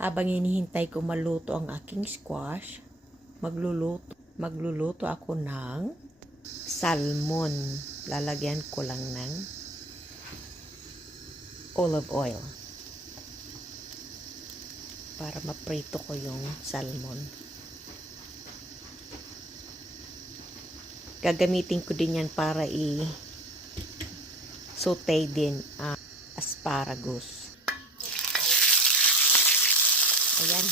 Habang hinihintay ko maluto ang aking squash, magluluto ako ng salmon. Lalagyan ko lang ng olive oil para maprito ko yung salmon. Gagamitin ko din yan para i-saute din ang asparagus. Ayan.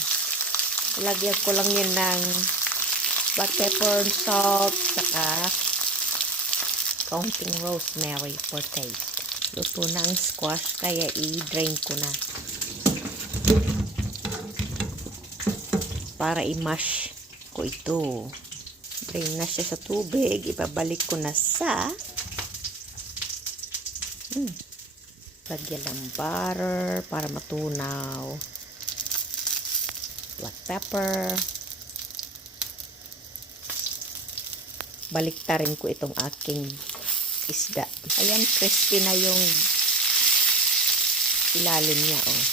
Lagyan ko lang yan ng black pepper and salt, saka kaunting rosemary for taste. Luto na ang squash, kaya i-drain ko na. Para i-mash ko ito. Drain na siya sa tubig. Ibabalik ko na sa lagyan ng butter para matunaw. Black pepper. Baliktarin ko itong aking isda. Ayan, crispy na yung ilalim niya, oh.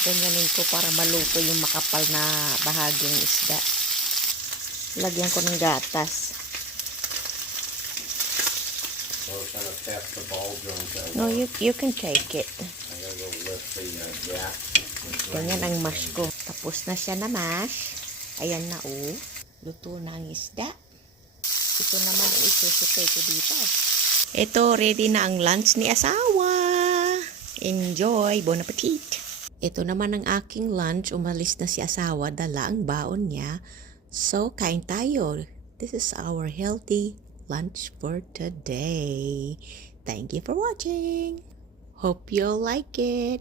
Ganyanin ko para maluto yung makapal na bahagyang isda. Lagyan ko ng gatas. So it's gonna tap the ball joint out. No, you can take it. I gotta go lift the gap. Ganyan ang mash ko. Tapos na siya na mash. Ayan na, oh. Luto na ang isda. Ito naman ang isusutay ko dito. Ito, ready na ang lunch ni asawa. Enjoy. Bon appetit. Ito naman ang aking lunch. Umalis na si asawa. Dala ang baon niya. So, kain tayo. This is our healthy lunch for today. Thank you for watching. Hope you'll like it.